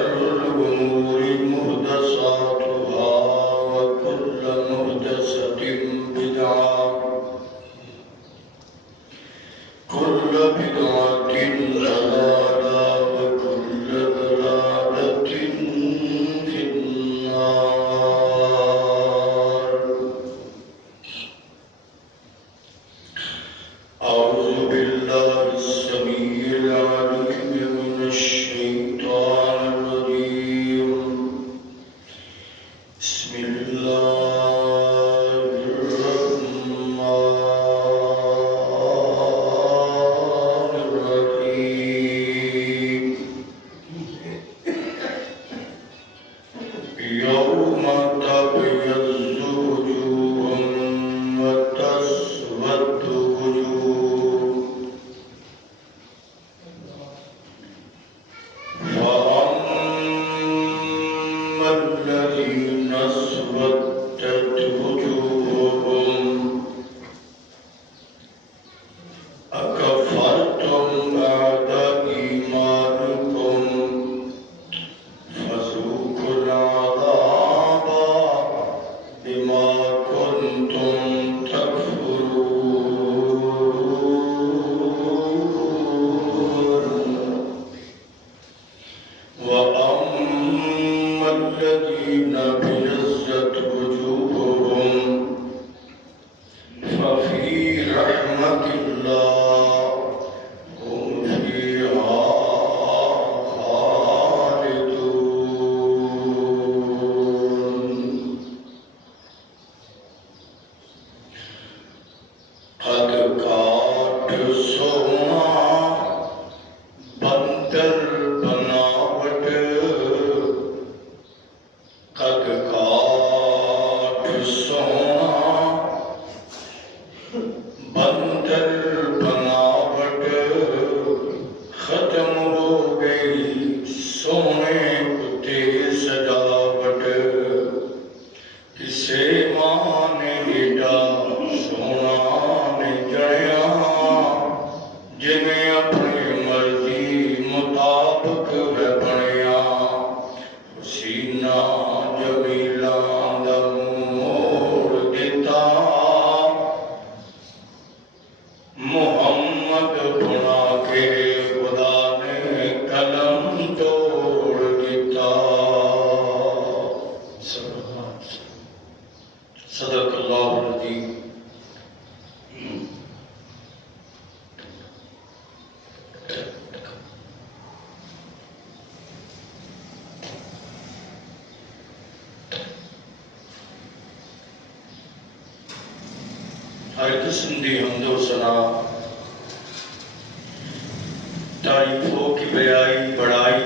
وشر الأمور محدثاتها وكل محدثة بدعة كل بدعة ضلالة وكل ضلالة في النار. أعوذ بالله السميع العليم من الشيطان الرجيم. بسم الله الرحمن الرحيم. يوم تبيض وجوه وتسود وجوه فأما الذين اسودت وجوههم أكفرتم بعد إيمانكم فذوقوا العذاب بما كنتم تكفرون. وأما الذين ابيضت وجوههم ففي رحمة الله هم فيها خالدون. قد کاٹ سونا بندر بناوٹ قد کاٹ سونا بندر بناوٹ ختم ہو گئی سونے کتے سجاوٹ کسے ماں نے ایڈا سونا نے جڑیا جنہیں اپنی مرضی مطابق ہے بنیا حسینہ جمیلاں دا موڑ دیتا محمد بنا کے خدا نے قلم توڑ دیتا. صدق اللہ العظیم. ہر قسم دی حمد و ثنا تعریفوں کی بیائی بڑائی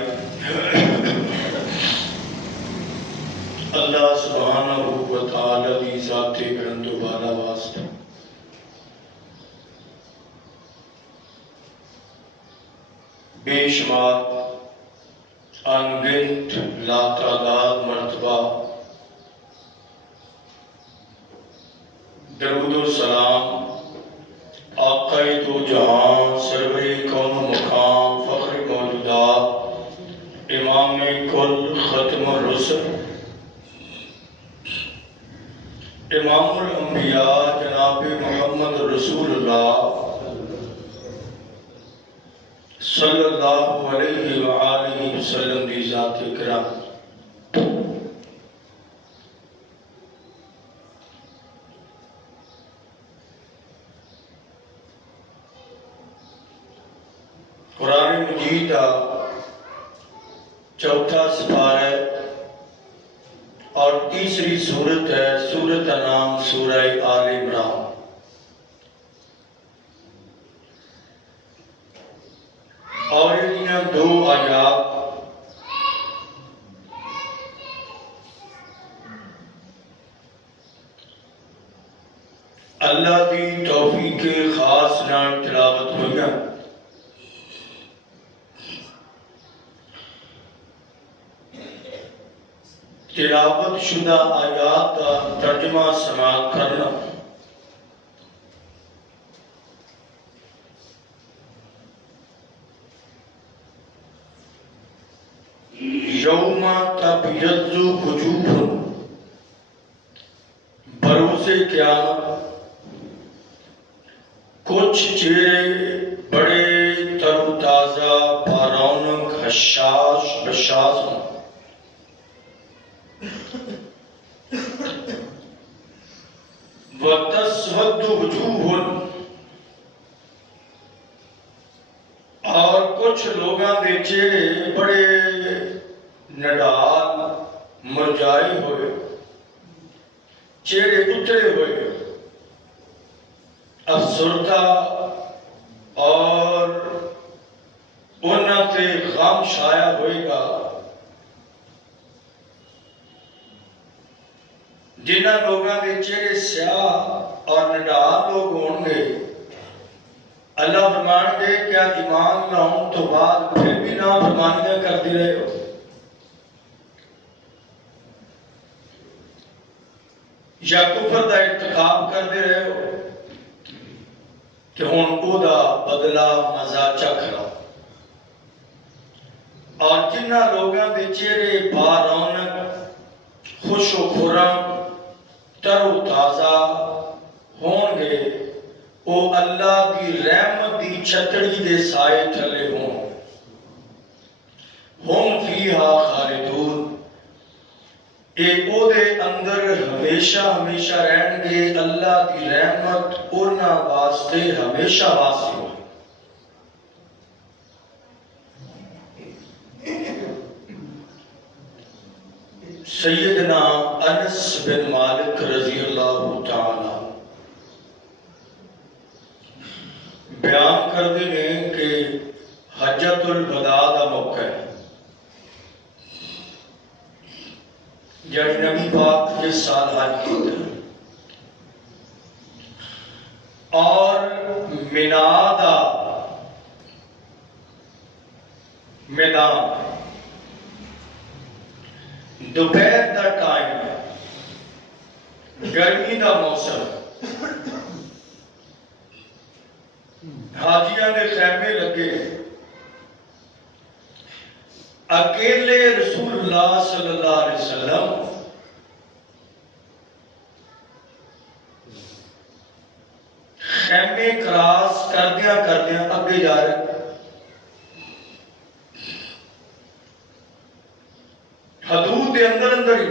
اللہ سبحانہ و تعالی دی ذات بلند و بالا واسطہ. بے شمار انگنت لا تعداد مرتبہ درود و سلام آقا دو جہاں سرور کون و مقام فخر موجودات امام کل ختم الرسل امام الانبیاء جناب محمد رسول اللہ صلی اللہ علیہ وآلہ وسلم دی ذات کرام. قرآن مجید کا چوتھا سپارہ ہے اور تیسری سورت ہے. سورت کا نام سورہ آل عمران. اور یہ دو آیات اللہ کی توفیق خاص نال تلاوت ہوئی. تلاوت شدہ آیات کا ترجمہ سماعت کرنا یوم تبیض وجوہ، بروز قیامت کچھ چہرے بڑے تر و تازہ، بارونق، حشاش بشاش ہوں، وَتَسْوَدُّ وُجُوهٌ، اور کچھ لوگاں دے چہرے بڑے نڈال، مرجائے ہوئے، چہرے اترے ہوئے، افسردہ، اور انہاں تے غم شائع ہوئے گا، جنہ لوگاں دے چہرے سیاہ اور نڈال لوگ ہوں گے، اللہ فرمان گے کیا ایمان لاؤں تو بعد پھر بھی نافرمانیاں کرتے رہے ہو؟ یا کفر دا ارتکاب کرتے رہے ہو کہ ہن او دا بدلہ مزہ چکھ رہا؟ اور جنہ لوگاں دے چہرے بارونق، خوش و خرم، تر و تازہ ہون گے، او اللہ دی رحمت دی چھتڑی دے سائے تھلے ہوں، ہم فیہا خالدون، اے او دے اندر ہمیشہ ہمیشہ رہن گے، اللہ دی رحمت انہاں واسطے ہمیشہ واسطے ہو۔ سیدنا انس بن مالک رضی اللہ تعالی بیان کر دینے کہ حجۃ الوداع دا موقع ہے، یعنی نبی پاک کے سال حج کرتے ہیں، اور منا دا میدان دوپہر دا ٹائم، گرمی دا موسم، حاجیاں نے خیمے لگے، اکیلے رسول اللہ صلی اللہ علیہ وسلم خیمے کراس کردیاں اگے جا رہے، حدود دے اندر ہی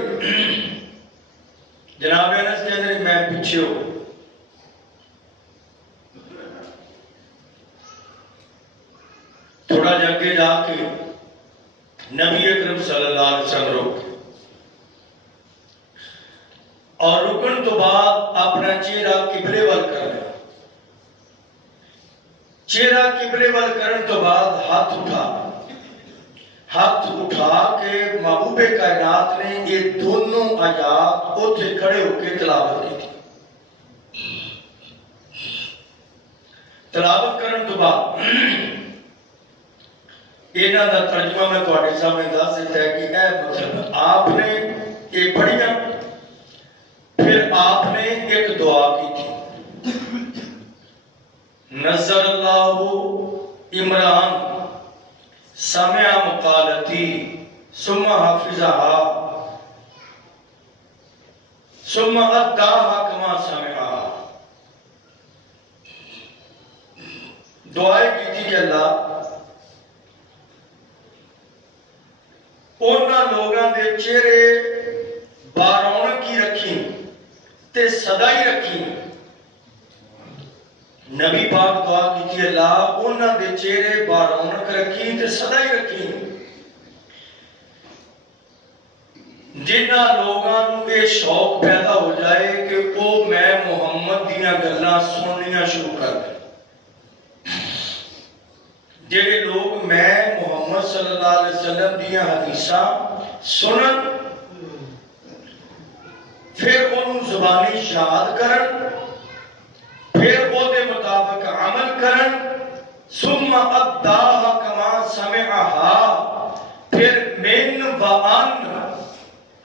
جناب انس کے اندر میں پیچھے ہو، تھوڑا جگہ جا کے نبی اکرم صلی اللہ علیہ وسلم رک، اور رکن تو بعد اپنا چہرہ قبلے وال کر لیا، چہرہ قبلے وال کرن تو بعد ہاتھ اٹھا کے محبوب کائنات نے یہ دونوں آیات اوتھے کھڑے ہو کے تلاوت کی تھی۔ تلاوت کرن تو بعد انہاں دا ترجمہ میں تہاڈے سامنے دس دیتا ہے کہ اے مطلب آپ نے یہ پڑھیا، پھر آپ نے ایک دعا کی تھی، نظر اللہ عمران سمع مقالتی ثم حفظها ثم اداها کما سمعها، دعائیں کی تھی کہ اللہ انہاں لوگاں دے چہرے بارونق کی رکھی تے صدائی رکھی، نبی پاک دعا کی تھی اللہ انہاں دے چہرے بارونق رکھی تے صدائی رکھی، جنہ لوگاں نو یہ شوق پیدا ہو جائے کہ وہ میں محمد دیاں گلاں سننیاں شروع کر دیں، جڑے لوگ میں محمد صلی اللہ علیہ وسلم دیاں حدیثاں سنن، پھر انہوں زبانی یاد کرن، پھر وہ دے مطابق عمل کرن، ثم اداها کما سمعها، پھر من و ان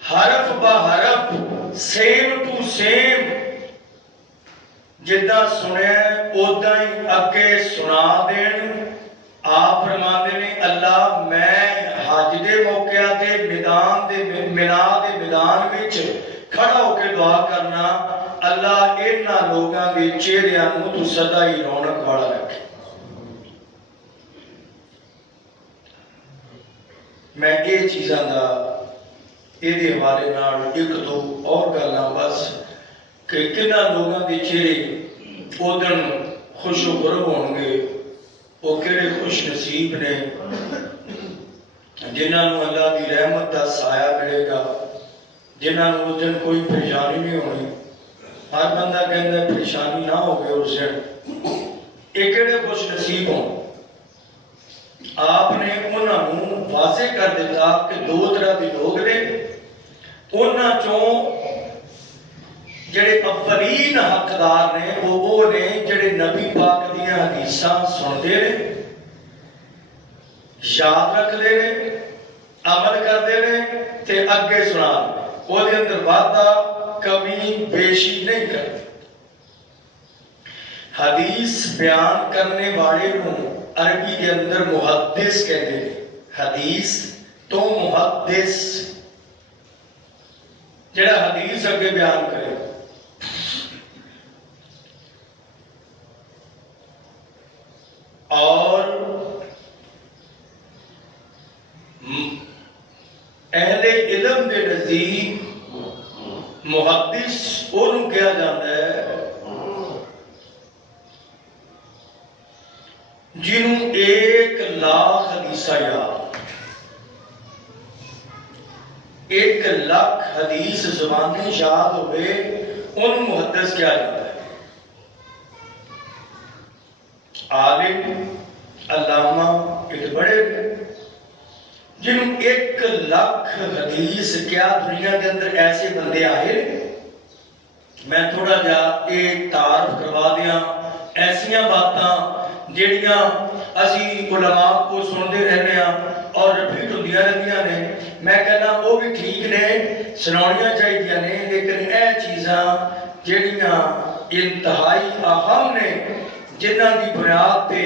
حرف با حرف، سیم ٹو سیم جدہ سنے اودا ہی اگے سنا دین، آپ فرماندے نے اللہ میں حج دے موقع تے میدان دے مینا دے میدان وچ کھڑا ہو کے دعا کرنا اللہ انہاں لوگاں دے چہریاں نوں تو سدا ہی رونق والا رکھے۔ میں یہ چیزاں دا یہ حوالے نال ایک دو اور گلاں بس کہ کنہاں لوگاں دے چہرے اودن خوش و خرم ہون گے، وہ کہڑے خوش نصیب نے جنہاں نوں اللہ دی رحمت دا سایہ ملے گا، جنہاں نوں اس دن کوئی پریشانی نہیں ہونی۔ ہر بندہ کہندا پریشانی نہ ہوگی اس دن، یہ کہڑے خوش نصیب ہوں۔ آپ نے انہاں نوں واضح کر دیتا کہ دو طرح دے لوگ نے، انہاں چوں جڑے اولین حقدار نے وہ نے جڑے نبی پاک دیاں حدیثاں سنتے نے، یاد رکھتے نے، عمل کرتے نے تے اگے سنا وہ دے اندر وعدہ کمی بیشی نہیں کرتے۔ حدیث بیان کرنے والے کو عربی کے اندر محدث کہتے ہیں۔ حدیث تو محدث جڑا حدیث اگے بیان کرے۔ اور اہل علم کے نزدیک محدث انہوں کہا جاتا ہے جنہوں 1,00,000 حدیثہ یاد، 1,00,000 حدیث زبانی یاد ہوئے انہوں محدث کیا جاتا ہے۔ عالم علامہ ایک بڑے جنہوں 1,00,000 حدیث کیا دنیا کے اندر ایسے بندے آئے۔ میں تھوڑا جا ایک تعارف کروا دیا ایسیاں باتاں جڑیاں اسی علماء کو سنتے رہنے ہیں اور رپیٹ ہوندیاں رہندیاں نے، میں کہنا وہ بھی ٹھیک نے سناؤنیاں چاہیے نے، لیکن اے چیزاں جڑیاں انتہائی اہم نے جنہاں دی بنیاد پہ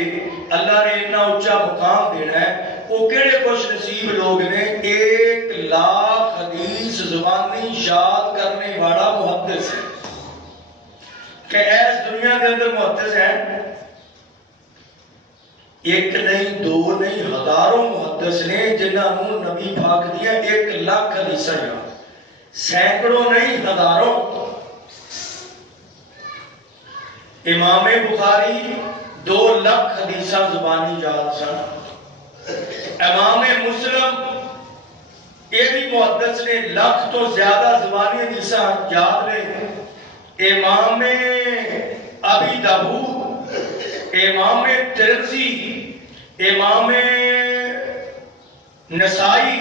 اللہ نے اتنا اونچا مقام دینا ہے، وہ کیڑے خوش نصیب لوگ نے 1,00,000 حدیث زبانی یاد کرنے والا محدث ہے کہ ایس دنیا کے اندر محدث ہیں۔ ایک نہیں دو نہیں ہزاروں محدث نے جنہوں نبی پاک دیا 1,00,000 حدیثاں یاد، سینکڑوں نہیں ہزاروں۔ امام بخاری 2,00,000 حدیثاں زبانی یاد سن۔ امام مسلم یہ بھی محدث نے 1,00,000 تو زیادہ زبانی حدیثاں یاد نے۔ امام ابی داؤد، امام ترمذی، امام نسائی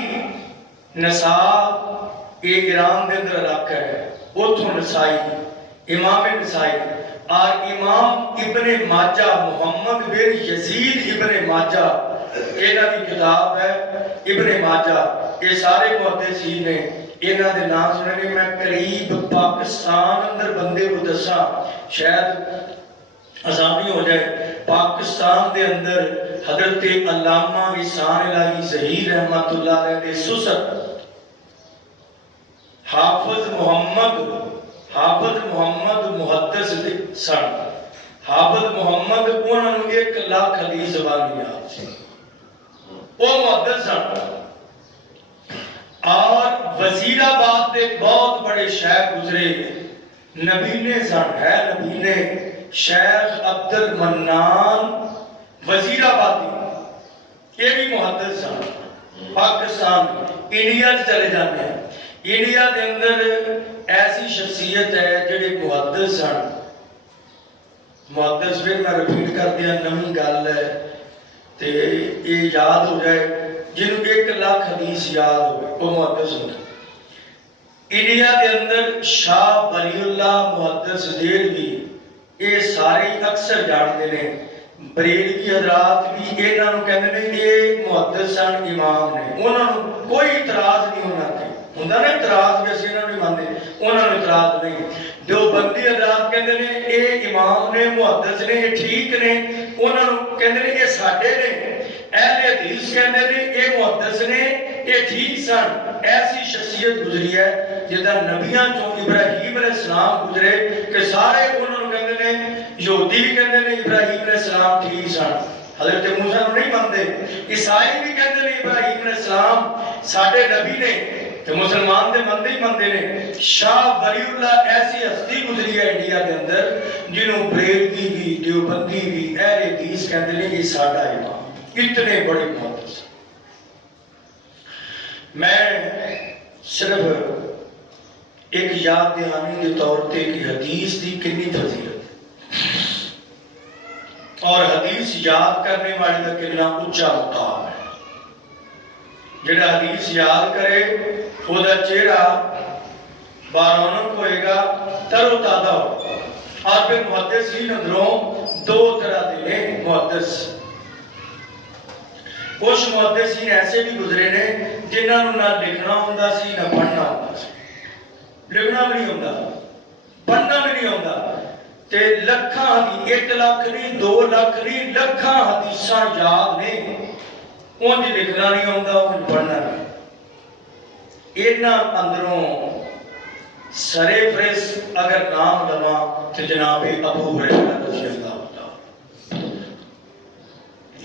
ایک ایران کے اندر علاقہ ہے اتھوں نسائی، امام نسائی اور امام ابن ماجہ محمد بن یزید ابن ماجہ، انہاں دی کتاب ہے ابن ماجہ، یہ سارے محدثین نے انہاں دے نام سننے۔ میں قریب پاکستان اندر بندے کو دساں شاید آسانی ہو جائے، پاکستان دے اندر حضرت علامہ احسان الہی ظہیر رحمۃ اللہ علیہ دے سسر حافظ محمد محدث سن۔ حافظ محمد انہوں نے 1,00,000 حدیث زبانی یاد سی، وہ محدث سن۔ اور وزیر آباد دے بہت بڑے شیخ گزرے نبینے سن، ہے نبینے شیخ عبد المنان وزیر آبادی، یہ بھی محدث سن۔ پاکستان انڈیا چلے جاتے ہیں، انڈیا کے اندر ایسی شخصیت ہے جڑے محدث سن۔ محدث پھر میں رپیٹ کر دیا نمی گل ہے تے یہ یاد ہو جائے جنہوں 1,00,000 حدیث یاد ہوئے وہ محدث ہوتا۔ انڈیا کے اندر شاہ ولی اللہ محدث دہلوی، یہ سارے اکثر جانتے ہیں۔ بریلوی حضرات بھی انہوں نے کہتے ہیں یہ محدث سن، امام نے، انہوں نے کوئی اعتراض نہیں ہونا تھے، ہوندہ نا اعتراض بھی اسی انہوں نے مانتے، انہوں نے اعتراض نہیں۔ دیوبندی حضرات کہتے ہیں یہ امام نے محدث نے، یہ ٹھیک نے، انہوں نے کہتے ہیں یہ ساڈے نے، اہل حدیث کہندے نے یہ محدث نے یہ ٹھیک سن ایسی شخصیت گزری ہے جدا نبیاں چوں ابراہیم علیہ السلام گزرے کہ سارے انہوں نے کہندے نے یہودی بھی کہندے نے ابراہیم علیہ السلام ٹھیک سن حضرت موسیٰ نہیں مانتے عیسائی بھی کہندے نے ابراہیم علیہ السلام ساڈے نبی نے تو مسلمان دے مندے ہی مندے نے شاہ ولی اللہ ایسی ہستی گزری ہے انڈیا کے اندر جنہوں بریلوی بھی دیوبندی بھی اہل حدیث کہندے نے یہ ساڈا امام اتنے بڑے محدث میں صرف ایک یاد دہانی کے طور پہ کہ حدیث دی کنی فضیلت اور حدیث یاد کرنے والے کا کتنا اونچا مقام ہے جڑا حدیث یاد کرے وہ دا چہرہ بارونق ہوئے گا تر و تازہ ہوگا اور پھر محدثین اندروں دو طرح دے محدث کچھ محدثین ایسے بھی گزرے نے جنہاں نہ لکھنا ہوندا سی نہ پڑھنا ہوندا سی لکھنا بھی نہیں ہوندا پڑھنا بھی نہیں ہوندا تے لکھاں دی 1 لاکھ نہیں 2 لاکھ نہیں لکھاں حدیثاں یاد نے اون دی لکھنا نہیں ہوندا اون پڑھنا نہیں اینا اندروں سرے فہرست اگر نام لواں تو جناب ابو ہریرہ رضی اللہ عنہ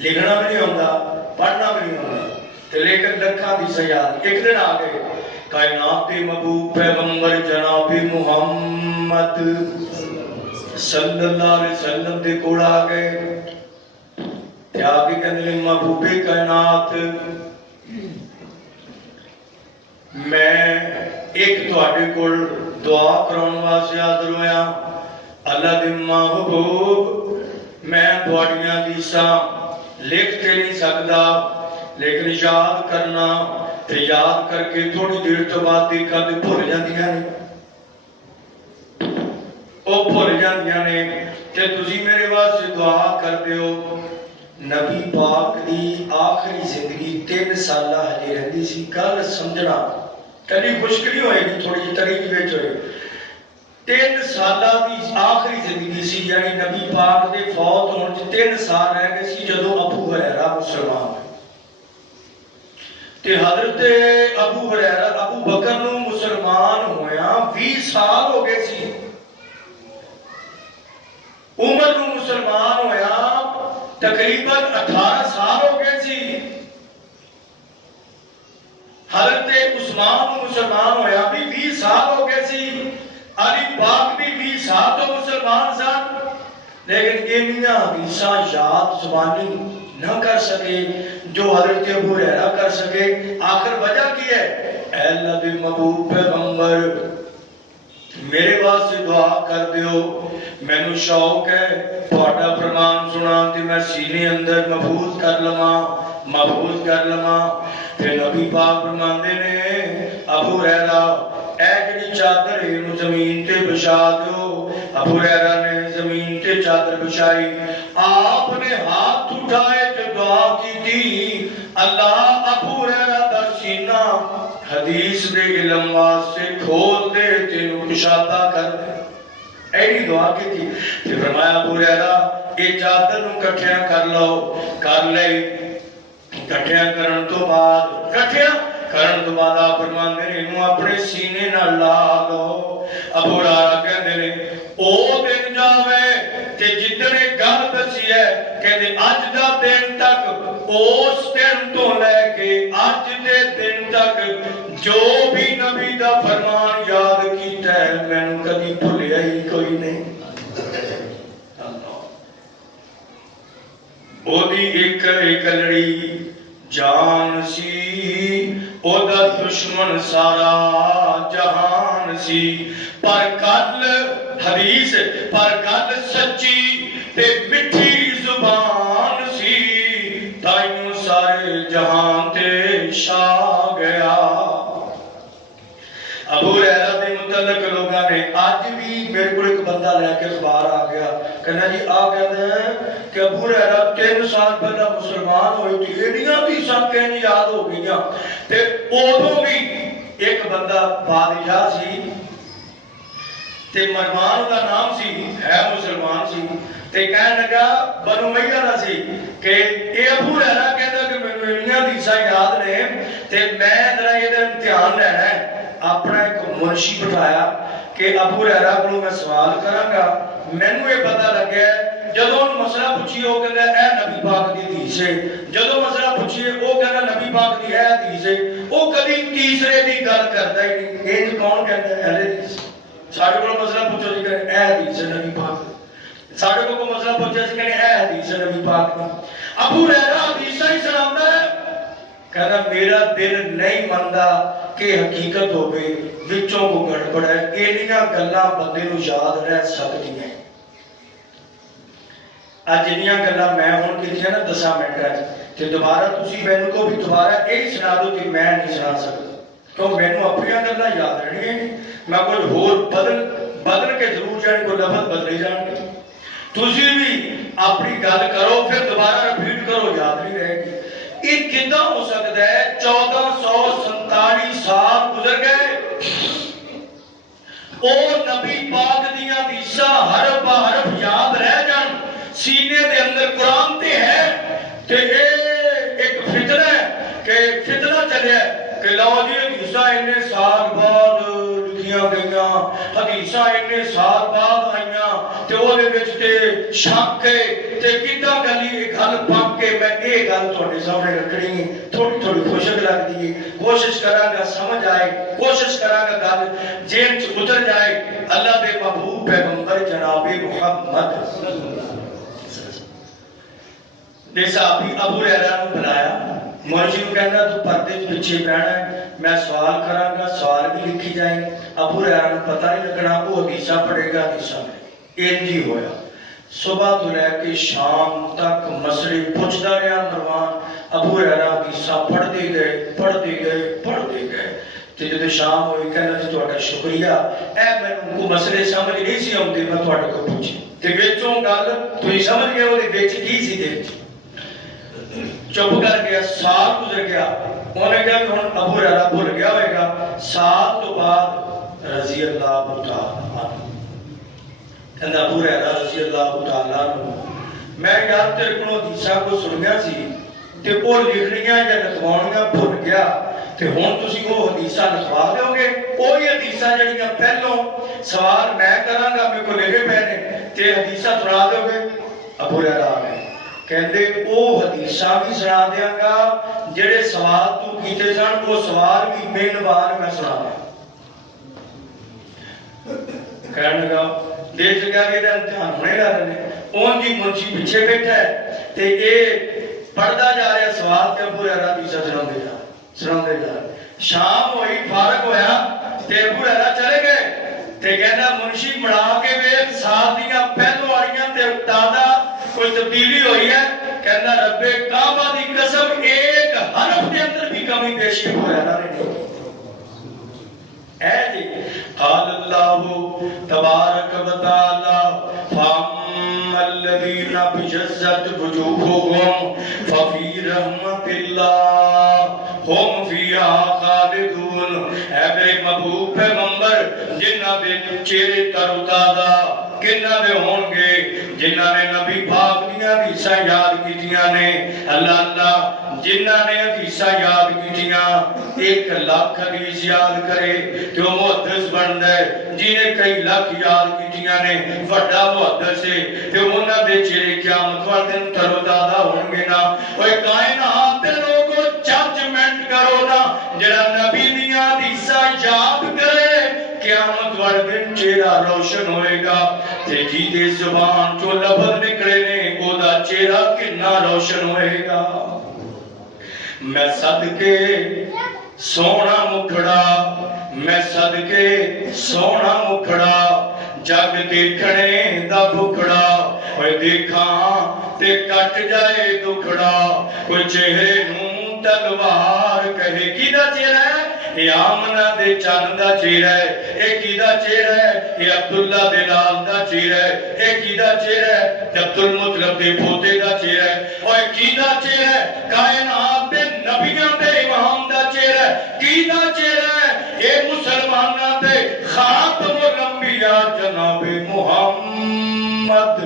لکھنا بھی نہیں ہوندا پڑھنا بھی نہیں ہونا تو لیکن لکھاں دی سیاد ایک دن آگے کائنات محبوب پیغمبر جناب محمد صلی اللہ علیہ وسلم دے کوڑ آگئے تے آگے کہنے محبوب کائنات میں ایک تواڈے کول دعا کرون واسطے حاضر ہویا اللہ دے محبوب میں تواڈیاں حدیثاں لکھ کے نہیں سکتا لیکن یاد کرنا تے یاد کر کے تھوڑی دیر تو بعد دیکھا تے بھول جاندیاں نے او بھول جاندیاں نے تے تسی میرے واسطے دعا کر دیو نبی پاک دی آخری زندگی 3 سالہ ہجے رہندی سی گل سمجھنا کبھی مشکل ہوئے گی تھوڑی جی طریقے وچ ہوئے 3 سالہ دی آخری زندگی سی یعنی نبی پاک دے فوت ہون چ 3 سال رہ گئے سی جدوں ابو ہریرہ مسلمان ہوئے تے حضرت ابو ہریرہ ابو بکر نو مسلمان ہویا 20 سال ہو گئے سی عمر نو مسلمان ہویا تقریباً 18 سال ہو گئے سی حضرت عثمان مسلمان ہویا بھی 20 سال ہو گئے سی علی پاک بھی 20 سال تو مسلمان سن لیکن انہیاں حدیثاں یاد زبانی نہ کر سکے جو حضرت ابو ہریرہ کر سکے آخر وجہ کی ہے اے اللہ دے محبوب پیغمبر میرے واسطے دعا کر دیو مینوں شوق ہے تہاڈا فرمان سنا تے میں سینے اندر محفوظ کر لواں پھر نبی پاک فرماندے نے ابو ہریرہ اے جڑی چادر ہے نو زمین تے بچھا دیو ابو ہریرہ نے زمین تے چادر بچھائی آپ نے ہاتھ اٹھائے تے دعا کی تھی اللہ ابو ہریرہ دا سینہ حدیث دے علم واسطے کھول دے تینوں کشادہ کر دے ایڈی دعا کی تھی پھر فرمایا ابو ہریرہ یہ چادر نو کٹھیاں کر لو کر لے کٹھیاں کرن تو بعد آپ فرماندے نے انہوں اپنے سینے نہ لا لو ابو ہریرہ کہندے نے او دن جاوے کہ جتنے گل دسی ہے کہندے اج دا دن تک اس دن تو لے کے اج دے دن تک جو بھی نبی دا فرمان یاد کیتا ہے مینوں کبھی بھولیا ہی کوئی نہیں او دی ایک لڑی جان سی او دا دشمن سارا جہان سی پر گل حدیث پر گل سچی تے مٹھی زبان سی تائیوں سارے جہان تے شاہ گیا ابو ہریرہ دے متعلق لوگاں نے آج بھی میرے کو ایک بندہ لے کے اخبار آ گیا کہنا جی آ کہتے ہیں کہ ابو ہریرہ 3 سال پہلا مسلمان ہوئی تھی ایڈیاں بھی سب کہنی یاد ہو گئیاں تے اوہوں بھی ایک بندہ بادشاہ سی تے مروان دا نام سی ہے مسلمان سی تے کہنے لگا بنو امیہ دا سی کہ اے ابو ہریرہ کہندا کہ مینوں انیاں حدیثاں یاد نے تے میں ذرا یہ امتحان لینا ہے. اپنا ایک منشی بٹھایا کہ ابو ہریرہ کولوں میں سوال کراں گا. مینوں یہ پتہ لگیا جدوں مسئلہ پوچھیے وہ کہندا اے نبی پاک دی حدیث ہے, جدوں مسئلہ پوچھیے وہ کہندا نبی پاک دی اے حدیث ہے. وہ کبھی تیسرے دی گل کردا ہی نہیں. یہ کون کہندا ہے اہل حدیث؟ سارے کو مسئلہ پوچھو جی کہ اے حدیث ہے نبی پاک, سارے کو مسئلہ پوچھا سی کہ اے حدیث ہے نبی پاک دی. ابو ہریرہ حدیثاں ہی سناوندا ہے, کہنا میرا دل نہیں مندا کہ حقیقت ہوے وچوں کو گڑبڑ ہے. اینیاں گلاں بندے نوں یاد رہ سکدیاں. اج جنیاں گلاں میں ہن کیتیاں نا 10 منٹاں تے دوبارہ تسی مینوں کو بھی دوبارہ یہ سنا دو کہ میں نہیں سنا سکتا, تو مینوں اپنیاں گلاں یاد رہنیاں. میں کچھ ہور بدل کے ضرور جان کو لفظ بدلے جان گے. تسی بھی اپنی گل کرو پھر دوبارہ رپیٹ کرو, یاد نہیں رہے گی. یہ کداں ہو سکتا ہے 1447 سال گزر گئے او نبی پاک دیاں حدیثاں حرف بہ حرف یاد رہ جان, سینے دے اندر قرآن تے ہے تے اے ایک فتنہ ہے کہ فتنہ چلیا کہ لو جی حدیثاں اتنے سال بعد لکھیاں گئیاں, حدیثاں اتنے سال بعد آئیاں تے او دے وچ تے شک ہے تے کداں گلی گل پک کے میں یہ گل تہاڈے سامنے رکھنی تھوڑی تھوڑی خوشک لگدی ہے. کوشش کراں گا سمجھ آئے, کوشش کراں گا گل ذہن چ اتر جائے. اللہ دے محبوب پیغمبر جناب محمد نے صحابی ابو ہریرہ نوں بلایا. مرشد نوں کہندا تو پردے وچ پیچھے بیٹھنا ہے, میں سوال کراں گا, سوال بھی لکھی جائیں. ابو ہریرہ نوں پتہ نہیں لگنا, وہ حدیثاں پڑھے گا. حدیثاں انج ہی ہویا. صبح تو لے کے شام تک مسئلے پوچھتا رہا مروان. ابو ہریرہ حدیثاں پڑھتے گئے تے جدوں شام ہوئی کہنا جی تہاڈا شکریہ, اے مینوں کو مسئلے سمجھ نہیں سی آؤندے, میں تہاڈے کو پوچھے تے وچوں گل تسی سمجھ گئے وہ وچ کی سی. دے چپ کر گیا. سال گزر گیا. انہوں نے کہا کہ ہن ابو ہریرہ بھول گیا ہوئے گا. سال تو بعد رضی اللہ تعالی عنہ کہندا ابو ہریرہ رضی اللہ تعالی عنہ میں یار تیرے کولوں حدیثاں کو سنیاں سی تے او لکھنیاں یا لکھواؤنیاں بھول گیا تے ہن تسی وہ حدیثاں لکھوا دیو گے. وہی حدیثاں جڑیاں پہلوں سوال میں کراں گا میرے کو لکھے پے نے تے حدیثاں سنا دیو گے. ابو ہریرہ آ گئے کہندے او حدیثاں بھی سنا دیاں گا جڑے سوال تو کیتے سن, وہ سوال بھی بن بار میں سنا داں. کہنے لگا دیکھ لگا کہ امتحان ہونے لگ رہے. اون جی منشی پیچھے بیٹھا ہے تے اے پڑھدا جا رہا سوال تے ابو ہریرہ حدیثاں سناؤندے جا. شام ہوئی, فارغ ہویا تے ابو ہریرہ چلے گئے تے کہنا منشی بنا کے ویکھ سال دیاں پہلو والیاں تے دادا کوئی تبدیلی ہوئی ہے. کہنا رب کعبہ دی قسم ایک حرف دے اندر بھی کمی بیشی ابو ہریرہ نے نہیں. اے جی قال اللہ تبارک و تعالی فاما الذین ابیضت وجوہہم ففی رحمت اللہ ہم فیہا خالدون. اے میرے محبوب پیغمبر جنہاں دے چہرے تر و تازہ کنہاں دے ہون گے جنہاں نے نبی پاک دیاں حدیثاں یاد کیتیاں نے. اللہ اللہ جنہاں نے حدیثاں یاد کیتیاں 1 لاکھ حدیث یاد کرے تے وہ محدث بندا ہے. جنہیں کئی لاکھ یاد کیتیاں نے بڑا محدث ہے تے انہاں دے چہرے قیامت والے دن تر و تازہ ہون گے نا. اوے کائنات دے لوگو ججمنٹ کرو نا, جڑا نبی دیاں حدیثاں یاد کرے قیامت والے دن چہرہ روشن ہوئے گا تے جی دے زبان چوں لفظ نکلے نے او دا چہرہ کتنا روشن ہوئے گا. میں صدقے سونا مکھڑا, میں صدقے سونا مکھڑا, جگ دیکھنے دا بکھڑا, اوے دیکھاں تے کٹ جائے دکھڑا, کوئی چہرے نوں تلوار کہے. کیدا چہرہ ہے؟ یہ آمنہ دے چاند دا چہرہ ہے. اے کیدا چہرہ ہے؟ یہ عبداللہ دے لال دا چہرہ ہے. اے کیدا چہرہ ہے؟ عبد المطلب دے پوتے دا چہرہ ہے. اور کیدا چہرہ ہے؟ کائنات دے نبیوں دے امام دا چہرہ ہے. کیدا چہرہ ہے؟ اے مسلماناں دے خاتم الانبیاء جناب محمد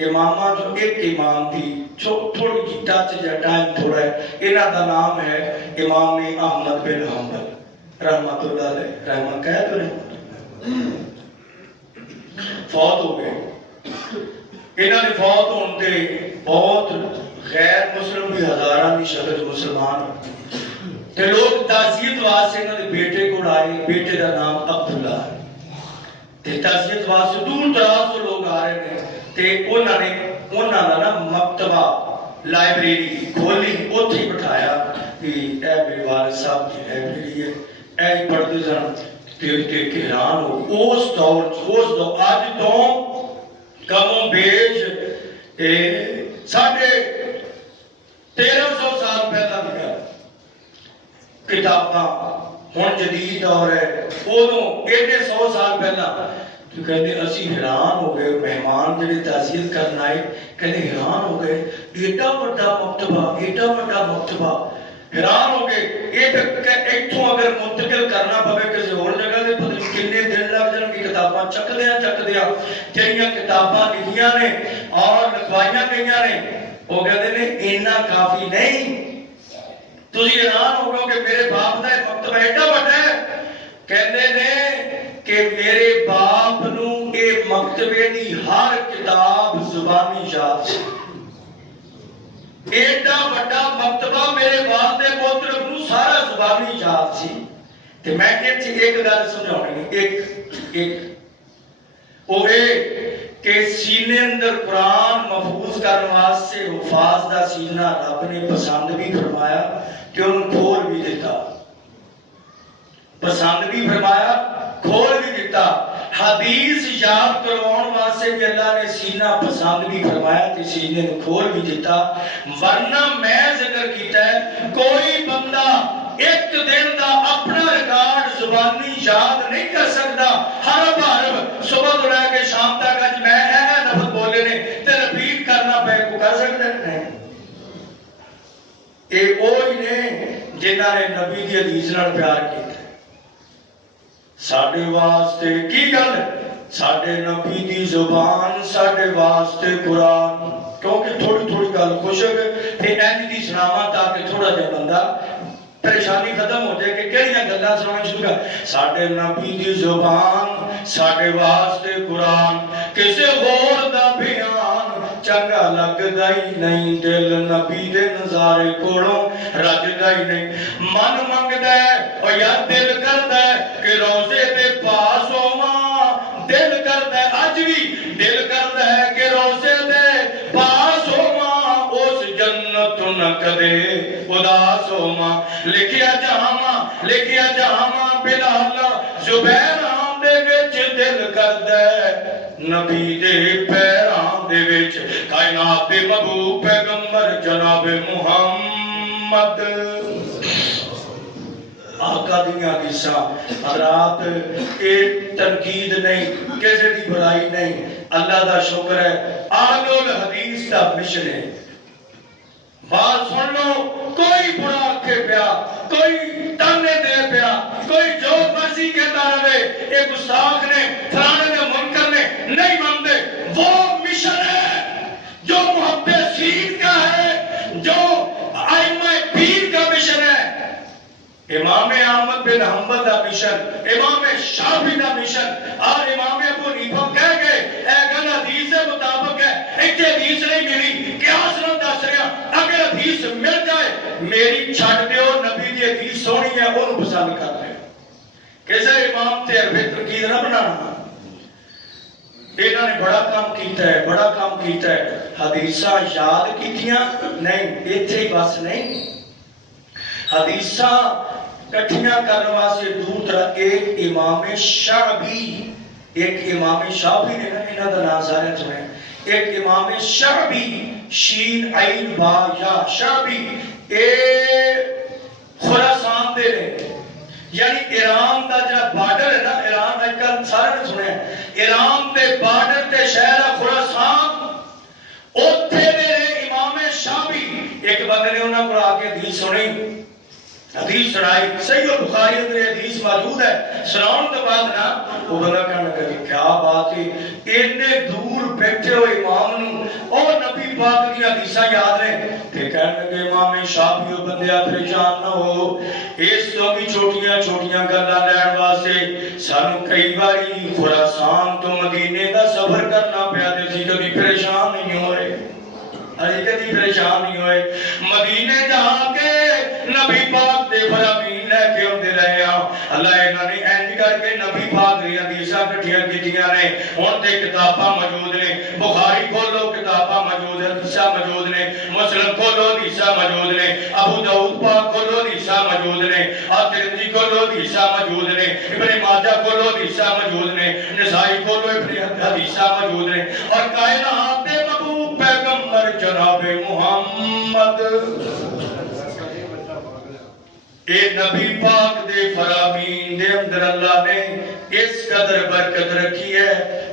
امامہ جو ایک امام دی تھوڑی جی ٹچ یا ٹائم تھوڑا ہے، انہاں دا نام ہے امام احمد بن حنبل رحمت اللہ علیہ، رحمت کہہ تو رحمت فوت ہو گئے۔ انہاں نے فوت ہوتے بہت غیر مسلم بھی ہزاراں دی شکل مسلمان تے لوگ تعزیت واسطے انہاں دے بیٹے کو آئے، بیٹے دا نام عبداللہ ہے تے تعزیت واسطے دور دراز تو لوگ آ رہے ہیں تے انہاں نے نا مکتبہ لائبریری کھولی، اتھے بٹھایا کہ اے میرے والد صاحب کی لائبریری ہے، اے پڑھتے سن دیکھ دیکھ کے حیران ہو۔ اس دور آج تو کموں بیچ 1350 سال پہلا لکھا کتاباں، ہن جدید دور ہے، ادوں ایڈے 100 سال پہلا تو کہتے اسی حیران ہو گئے، مہمان جڑے تعزیت کرنا آئے کہتے حیران ہو گئے، ایڈا بڑا مکتبہ، ایڈا بڑا مکتبہ، حیران ہو گئے۔ ایتھوں اگر منتقل کرنا پوے کسی اور جگہ دے پتہ نہیں کتنے دن لگ جان کی کتاباں چک دیاں جڑیاں کتاباں لکھیاں نے اور لکھوائیاں گئیاں نے، وہ کہتے ہیں اتنا کافی نہیں۔ تسی حیران ہو گئے کہ میرے باپ دا مکتبہ ایڈا بڑا ہے، کہتے ہیں کہ میرے باپ نو اے مکتبے دی ہر کتاب زبانی یاد سی۔ ایڈا بڑا مکتبہ میرے والد محترم نو سارا زبانی یاد سی۔ تے میں کہتے ایک گل سمجھاؤں گی، ایک وہ کہ سینے اندر قرآن محفوظ کرنے واسطے حفاظ دا سینہ رب نے پسند بھی فرمایا کہ انہوں کھول بھی دیتا، پسند بھی فرمایا کھول بھی دیتا۔ حدیث یاد کرواؤں واسطے کہ اللہ نے سینہ پسند بھی فرمایا کہ سینے کو کھول بھی دیتا۔ ورنہ میں ذکر کیتا ہے کوئی بندہ ایک دن دا اپنا ریکارڈ زبانی یاد نہیں کر سکتا، حرف صبح تو لے کے شام تک اج میں لفظ بولے نے تے رپیٹ کرنا پے کو کر سکتا ہے؟ اے وہی نے جنہاں نے نبی دی حدیث نال پیار کیتا۔ ساڈے واسطے کی گل ہے؟ ساڈے نبی دی زبان، ساڈے واسطے قرآن۔ کیونکہ تھوڑی گل خوش ہو گئے پھر اینج دی سناواں تاکہ تھوڑا جہا بندہ پریشانی ختم ہو جائے کہ کہڑیاں گلاں سنانا شروع کر۔ ساڈے نبی دی زبان، ساڈے واسطے قرآن، کسے غور دا بیان چنگا لگدا ہی نہیں، دل نبی دے نظارے کولوں رجدا ہی نہیں۔ من منگدا ہے او یا دل کردا ہے کہ روزے دے پاس ہوواں، دل کردا ہے اج بھی دل کردا ہے کہ روزے دے پاس ہوواں، اس جنت نہ کدے اداس ہوواں۔ لکھیا جہاں بلال زبیر دے وچ دل کردا ہے نبی دے پیراں دے وچ کائنات دے محبوب پیغمبر جناب محمد آقا دیاں حدیثاں رات ایک تنقید نہیں، کسی دی برائی نہیں، اللہ دا شکر ہے اہل الحدیث دا مشن ہے۔ بات سن لو، کوئی برا آکھے پیا، کوئی تانے دے پیا، کوئی جو مرضی کہتا رہے، ایک گستاخ نے فلانے نے منکر نے نہیں مانتے، وہ مشن ہے جو محدثین کا ہے، جو ائمہ پیر کا مشن ہے۔ امام احمد بن حنبل دا مشن، امام شافعی دا مشن اور امام ابو حنیفہ کہہ گئے اے گل حدیث کے مطابق ہے، اتنے حدیث نہیں ملی، قیاس نہ دس رہا، اگر حدیث مل جائے میری چھڈ دیو، نبی دی حدیث سونی ہے انہوں پسند کر لے، کسے امام تے عربی تنقید نہ بنانا۔ انہوں نے بڑا کام کیتا ہے، حدیثاں یاد کیتیاں نہیں، اتنے ہی بس نہیں، حدیثاں کٹھیاں کرنے واسطے دور طرح ایک امام شعبی نے نا انہاں دا نام سارے سنے، ایک امام شعبی شین عین با یا شعبی اے خراسان دے نے، یعنی ایران دا جڑا بارڈر ہے نا، ایران اج کل سارے نے سنے، ایران دے بارڈر تے شہر خراسان، اوتھے دے امام شعبی ایک بندے نے انہاں کو آ کے حدیث سنی، حدیث سنائی، صحیح بخاری میں حدیث موجود ہے، سناؤں تو بعد نا وہ بندہ کہنے لگا کہ کیا بات کے اینے دور بیٹھے ہوئے امام نو اور نبی پاک دی حدیثاں یاد نے تے کہن لگے امام شافعی بندیا پریشان نہ ہو اس تو بھی چھوٹیاں چھوٹیاں گلاں لین واسطے سانو کئی باری خراسان تو مدینے دا سفر کرنا پیا تے اسی کبھی پریشان نہیں ہوئے ابھی کبھی پریشان نہیں ہوئے مدینے جا کے نبی پاک دے فرامین لے کے ہوندے رہے ہاں اللہ انہاں نے انج کر کے نبی پاک دی حدیثاں کٹھیاں کیتیاں نے ہن تے کتاباں موجود نے بخاری کھولو کتاباں موجود ہیں حدیثاں موجود نے مسلم کھولو حدیثاں موجود نے ابو داؤد پاک کھولو حدیثاں موجود نے ترمذی کھولو حدیثاں موجود نے ابن ماجہ کھولو حدیثاں موجود نے نسائی کھولو ابن حدیثاں موجود نے اور کائنات دے محبوب پیغمبر جناب محمد اے نبی پاک دے فرامین دے اندر اللہ نے اس قدر برکت رکھی ہے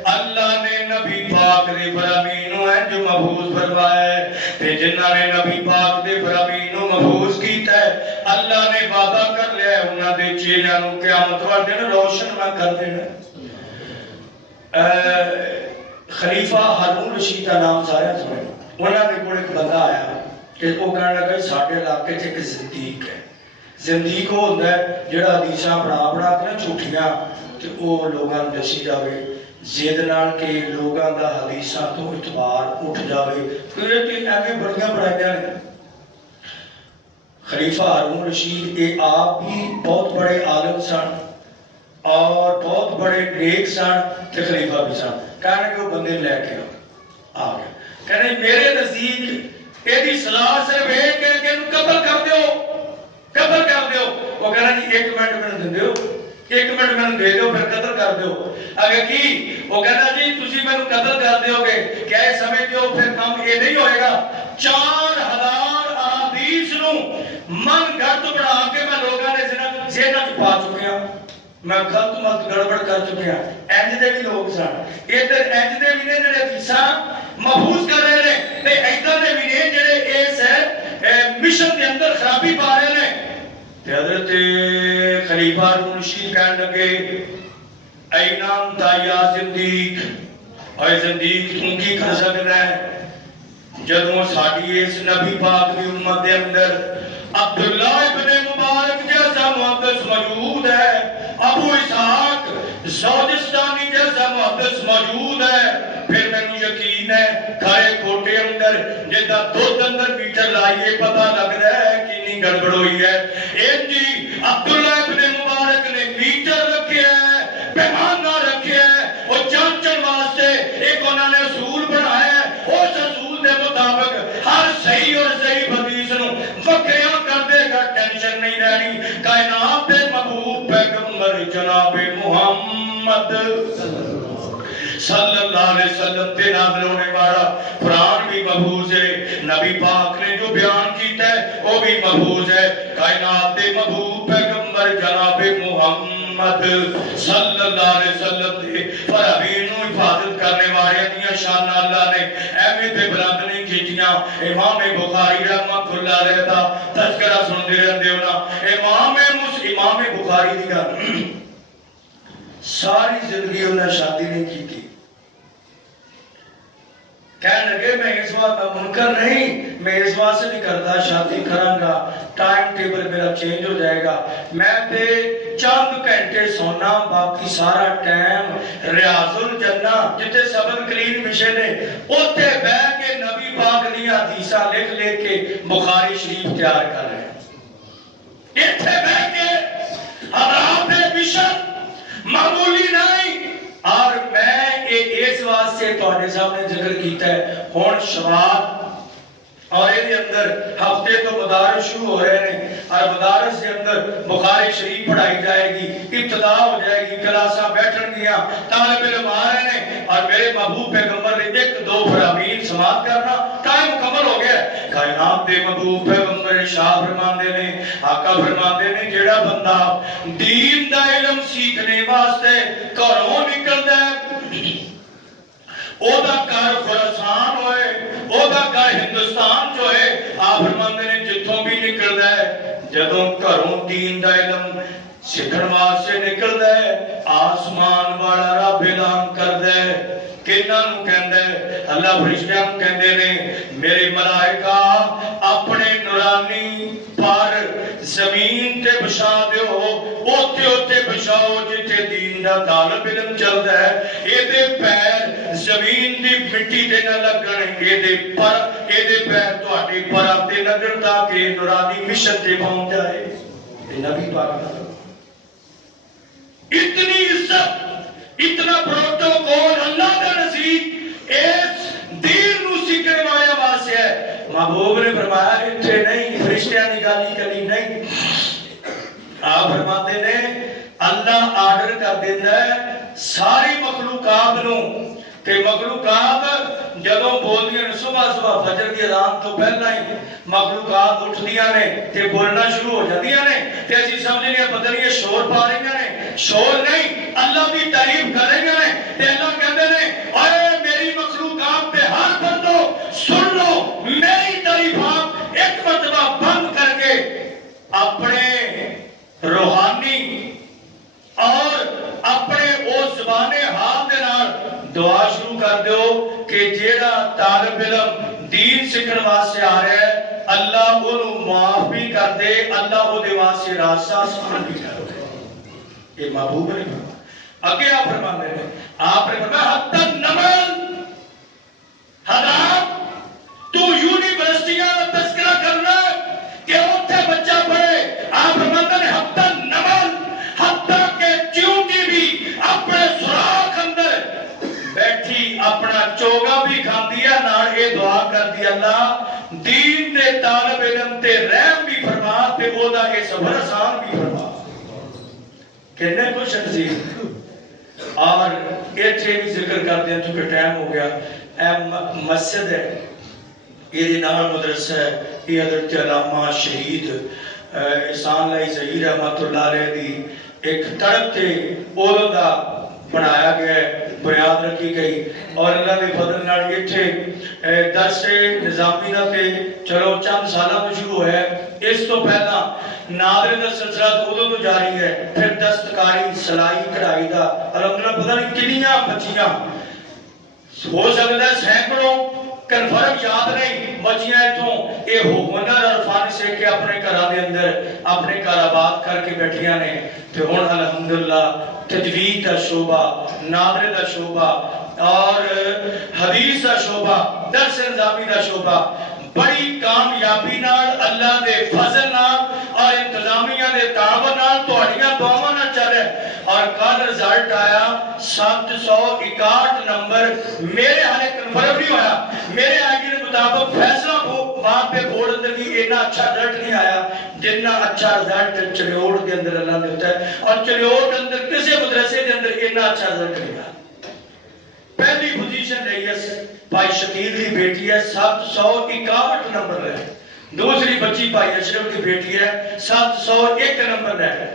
اللہ نے نبی پاک دے فرامین نو انج محفوظ فرمایا ہے تے جنہاں نے نبی پاک دے فرامین نو محفوظ کیتا ہے اللہ نے وعدہ کر لیا ہے انہاں دے چہرے نو قیامت والے دن روشن میں کر دینا خلیفہ ہارون رشید کا نام سارے سنے انہاں دے کول ایک بندہ آیا کہ وہ کہنے لگا ساڈے علاقے وچ ایک زندیق ہے زندیق وہ ہوتا ہے جڑا حدیثاں بنا کے جھوٹیاں تے او لوگاں نوں دسی جاوے زید نال کہ لوگاں دا حدیثاں تو اعتبار اٹھ جاوے پھر تے ایویں بڑیاں بڑائیاں نے خلیفہ ہارون رشید اے آپ بھی بہت بڑے عالم سن اور بہت بڑے نیک سن تے خلیفہ بھی سن کہنے کہ وہ بندے لے کے آ گیا کہنے میرے نزدیک ایدی صلاح صرف ایک ہے کہ انہوں قتل کر دیو قتل کر دیو وہ کہنا جی ایک منٹ میں دے دیو ایک منٹ میں دے دیو پھر قتل کر دیو اگر کی وہ کہنا جی تسی میں قتل کر دیو گے کیا سمجھ دیو پھر کام یہ نہیں ہوئے گا 4000 احادیث نو من گھٹ بنا کے میں لوگاں نے ذہناں چ پا چکے ہاں میں غلط مت گڑبڑ کر چکے ہاں انج دے بھی لوگ سن ادھر انج دے بھی نے جڑے حدیثاں محفوظ کر رہے ہیں تے ایداں دے بھی نے جڑے اس مشن کے اندر خرابی پا رہے ہیں تے حضرت خلیفہ ہارون رشید کہنے لگے این انت یا زندیق اے زندیق تو کی کر سکنا ہے جدوں ساڈی اس نبی پاک دی امت دے اندر عبداللہ ابن مبارک جیسا محدث موجود ہے ابو اسحاق زوجستانی جیسا محدث موجود ہے پھر میں نے یقین ہے کھائے کوٹے اندر جدہ دودھ اندر میٹر لائیے پتہ لگ رہا ہے کہ نہیں گڑبڑ ہوئی ہے ایک جی عبداللہ ابن مبارک نے میٹر رکھے ہے پیمانہ رکھے ہے وہ جانچن واسطے ایک انہوں نے اصول بنایا ہے اس اصول دے مطابق ہر صحیح اور ضعیف حدیث نو وکریاں کر دے گا ٹینشن نہیں رہنی کائنات دے محبوب پیغمبر جناب محمد صلی اللہ علیہ وسلم تے نازل ہونے والا قرآن بھی محفوظ ہے نبی پاک نے جو بیان کیتا ہے وہ بھی محفوظ ہے کائنات دے محبوب پیغمبر جناب محمد صلی اللہ علیہ وسلم دے فرامین نو حفاظت کرنے والے دیاں شان اللہ نے ایویں تے بلند نہیں کیتیاں امام بخاری رحمۃ اللہ علیہ دا تذکرہ سنتے رہندے ہو نا امام بخاری دی گل ساری زندگی انہیں شادی نہیں کی تھی کہنے لگے میں اس بات میں منکر نہیں میں اس بات سے نہیں کرتا شادی کراں گا ٹائم ٹیبل میرا چینج ہو جائے گا میں تے چند گھنٹے سونا باقی سارا ٹائم ریاض الجنہ جتے سبق کلین مشے نے اوتے بیٹھ کے نبی پاک دی حدیثاں لکھ لے کے بخاری شریف تیار کر رہے ہیں ایتھے بیٹھ کے حضرات مشن معمولی نہیں اور میں اس واسطے تواڈے سامنے ذکر کیتا ہے ہن شباب اور یہ اندر ہفتے تو مدارس شروع ہو رہے ہیں اور مدارس کے اندر بخاری شریف پڑھائی جائے گی ابتدا ہو جائے گی کلاساں بیٹھن گیا طالب علم آ رہے ہیں اور میرے محبوب پیغمبر نے ایک دو فرامین سماعت کرنا ٹائم مکمل ہو گیا کائنات دے محبوب پیغمبر شاہ فرماندے نے آقا فرماندے نے جیڑا بندہ دین دا علم سیکھنے واسطے گھروں نکلدا ہے او دا گھر خراسان ہوئے او دا گھر ہندوستان جو ہے آپ فرماندے نے جتوں بھی نکلدا ہے جدوں گھروں دین دا علم سکھن واسطے نکلدا ہے آسمان والا رب اعلان کردا ہے اللہ فرشتیاں کہندے نے میرے ملائکہ اپنے نورانی پر زمین تے بچھا دیو اوتے اوتے بچھاؤ جتے دین دا طالب علم چلدا ہے اے دے پیر زمین دی مٹی تے نہ لگن اے دے پیر تہاڈے پراں تے لگن تاکہ نورانی مشن تے پہنچ جائے نبی پاک اتنی عزت اتنا پروٹوکول اللہ کا نزدیک اس دین نو سیکھنے والے واسطے ہے محبوب نے فرمایا اتنے نہیں فرشتیاں کی گالی کری نہیں آپ فرماتے نے اللہ آرڈر کر دیتا ہے ساری مخلوقات نو کہ مخلوقات جدوں بولدیاں نے صبح صبح فجر کی اذان تو پہلا ہی مخلوقات اٹھدیاں نے تے بولنا شروع ہو جاندیاں نے تے اسی سمجھنے پتہ نہیں یہ شور پا رہی نے شور نہیں اللہ کی تعریف کر رہی نے تے اللہ کہندے نے اے میری مخلوقات تے ہر بندو سن لو میری تعریفات ایک مرتبہ بند کر کے اپنے روحانی اور اپنے او زبان حال دے نال دعا شروع کر دیو کہ جیڑا طالب علم دین سکھن واسطے آ رہا ہے اللہ انہوں معاف بھی کر دے اللہ وہ دے واسطے راستہ آسان بھی کر دے یہ محبوب نے فرمایا اگے آپ فرمانے ہیں آپ نے فرمایا حتی نمل حضرات تو یونیورسٹیاں تذکرہ کرنا کہ اتھے بچہ پڑھے آپ فرماتے ہیں حتی نمل حتی کہ چونٹی بھی اپنے سراخ اندر بیٹھی اپنا چوگا بھی کھاندی ہے نال اے دعا کر دی اللہ دین دے طالب علم تے رحم بھی فرما تے او دا اے صبر آسان بھی فرما کہنے کچھ عزیز اور ایتھے بھی ذکر کر دیں چونکہ ٹائم ہو گیا اے مسجد ہے یہ نال مدرسہ ہے یہ حضرت علامہ شہید احسان لائی ظہیر رحمت اللہ علیہ دی ایک طرف تے اولو دا بنایا گیا ہے بنیاد رکھی گئی اور اللہ نے فضل نال ایتھے درس نظامی دا تے چلو چند سالہ تو شروع ہے اس تو پہلا نادر دا سلسلہ تو تو جاری ہے پھر دستکاری سلائی کڑھائی دا الحمدللہ پتہ نہیں کنیاں بچیاں ہو سکتا ہے سینکڑوں کنفرم یاد نہیں بچیاں اتوں اے ہنر اور فن سے کہ اپنے گھراں دے اندر اپنے گھر آباد کر کے بیٹھیاں نے تے ہن الحمدللہ تجوید کا شعبہ نادر دا شعبہ اور حدیث دا شعبہ درس نظامی دا شعبہ بڑی کامیابی نال اللہ دے فضل نال اور انتظامیہ دے تعاون نال تہاڈیاں دعاواں نال چل رہا ہے اور کل رزلٹ آیا 761 نمبر میرے حالے کنفرم نہیں ہویا میرے آگے کے مطابق فیصلہ وہاں پہ بورڈ اندر بھی اتنا اچھا رزلٹ نہیں آیا جتنا اچھا رزلٹ چلیوڑ کے اندر اللہ نے ہوتا ہے اور چلیوڑ کے اندر کسی مدرسے کے اندر اتنا اچھا رزلٹ نہیں آیا پہلی پوزیشن رہی ہے بھائی شکیل کی بیٹی ہے 761 نمبر ہے دوسری بچی بھائی اشرف کی بیٹی ہے 701 نمبر ہے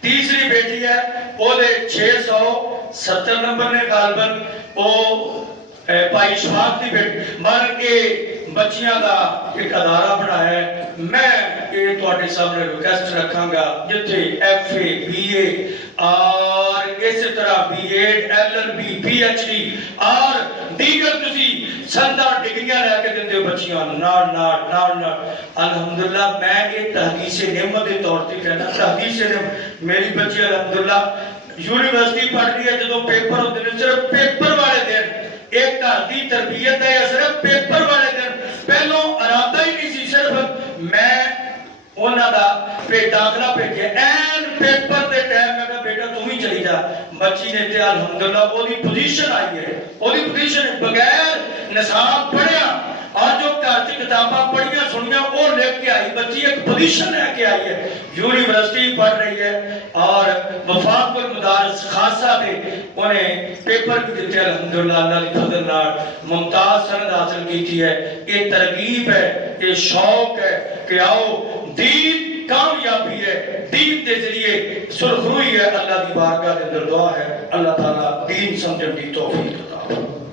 تیسری بیٹی ہے وہ 670 نمبر نے غالباً وہ بھائی اشفاق کی بیٹی مر کے بچیاں کا ایک ادارہ بنایا ہے میں یہ تواڈے سامنے ریکویسٹ رکھاں گا جتھے ایف اے بی اے اور اس طرح B Ed L L B P H D اور دیگر تسی سندہ ڈگریاں لے کے دیندے بچیاں نار الحمدللہ میں یہ تحدیث نعمت کے طور پہ کہنا تحدیث نعمت میری بچی الحمدللہ یونیورسٹی پڑھ رہی ہے جدوں پیپر ہوتے ہیں صرف پیپر والے دن ایک گھر تربیت ہے یا صرف پیپر والے دن پہلوں ارادہ ہی نہیں سی صرف میں انہاں دا پہ داخلہ پہ کے این پیپر دے ٹائم میں کہا بیٹا تم ہی چلی جا بچی نے تے الحمدللہ وہ دی پوزیشن آئی ہے وہ دی پوزیشن بغیر نصاب پڑھیا اور جو کارچی کتاباں پڑھیاں سنیاں وہ لے کے آئی بچی ایک پوزیشن لے کے آئی ہے یونیورسٹی پڑھ رہی ہے اور وفاق المدارس خاصہ دے انہیں پیپر بھی دیتے الحمدللہ اللہ کی فضل نال ممتاز سند حاصل کی ہے یہ ترغیب ہے یہ شوق ہے کہ آؤ دین کامیابی ہے دین دے ذریعے سرخروئی ہے اللہ کی بارگاہ دے اندر دعا ہے اللہ تعالیٰ دین سمجھن دی توفیق عطا فرمائے